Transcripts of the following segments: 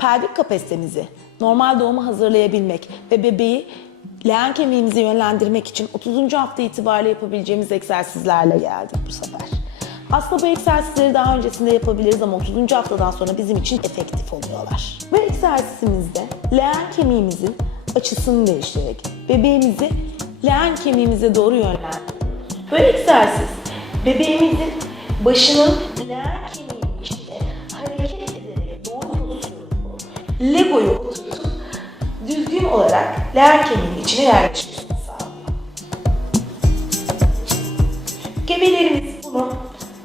pelvik kapasitemizi normal doğuma hazırlayabilmek ve bebeği leğen kemiğimizi yönlendirmek için 30. hafta itibariyle yapabileceğimiz egzersizlerle geldik bu sefer. Aslında bu egzersizleri daha öncesinde yapabiliriz ama 30. haftadan sonra bizim için efektif oluyorlar. Bu egzersizimizde leğen kemiğimizin açısını değiştirerek bebeğimizi leğen kemiğimize doğru yönlendiriyoruz. Bu egzersiz bebeğimizin başının Lego'yu oturtup düzgün olarak leğen kemiğinin içine yerleşmesini sağlıyor. Gebelerimiz bunu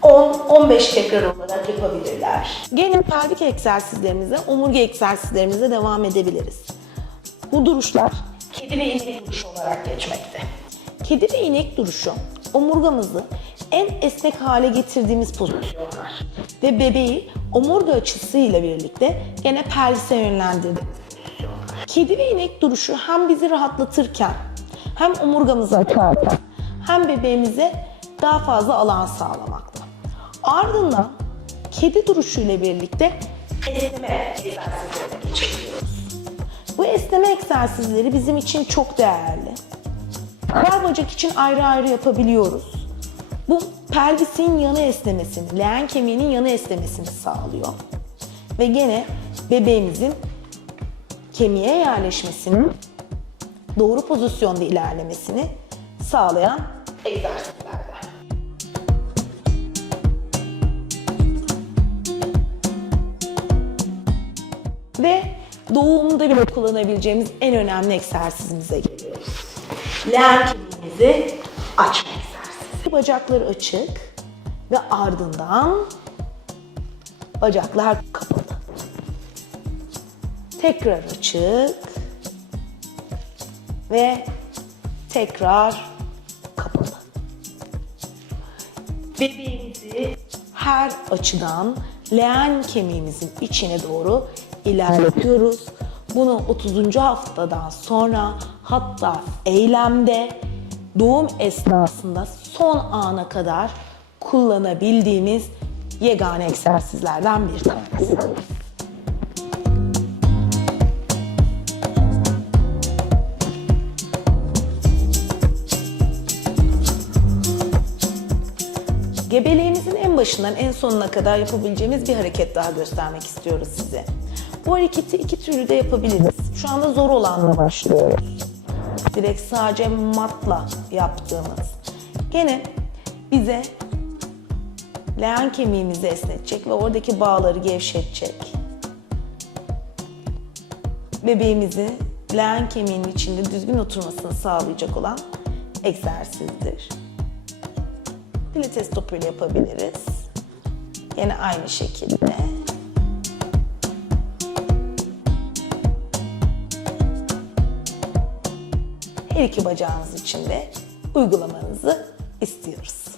10-15 tekrar olarak yapabilirler. Gene pelvik egzersizlerimize, omurga egzersizlerimize devam edebiliriz. Bu duruşlar kedi ve inek duruşu olarak geçmekte. Kedi ve inek duruşu omurgamızı en esnek hale getirdiğimiz pozisyonlar ve bebeği omurga açısıyla birlikte gene pelvise yönlendirdik. Kedi ve inek duruşu hem bizi rahatlatırken hem omurgamızı açarken hem bebeğimize daha fazla alan sağlamakta. Ardından kedi duruşu ile birlikte esneme. Bu esneme egzersizleri bizim için çok değerli. Her bacak için ayrı ayrı yapabiliyoruz. Bu pelvisin yanı esnemesini, leğen kemiğinin yanı esnemesini sağlıyor. Ve gene bebeğimizin kemiğe yerleşmesini, doğru pozisyonda ilerlemesini sağlayan egzersizlerden. Ve doğumda bile kullanabileceğimiz en önemli egzersizimize geliyoruz. Leğen kemiğimizi açma Bacakları açık ve ardından bacaklar kapalı. Tekrar açık ve tekrar kapalı. Bebeğimizi her açıdan leğen kemiğimizin içine doğru ilerletiyoruz. Bunu 30. haftadan sonra hatta eylemde doğum esnasında son ana kadar kullanabildiğimiz yegane egzersizlerden bir tanesi. Gebeliğimizin en başından en sonuna kadar yapabileceğimiz bir hareket daha göstermek istiyoruz size. Bu hareketi iki türlü de yapabiliriz. Şu anda zor olanla başlıyoruz. Direkt sadece matla yaptığımız. Gene bize leğen kemiğimizi esnetecek ve oradaki bağları gevşetecek. Bebeğimizi leğen kemiğinin içinde düzgün oturmasını sağlayacak olan egzersizdir. Pilates topuyla yapabiliriz. Yine aynı şekilde. Her iki bacağınız için de uygulamanızı istiyoruz.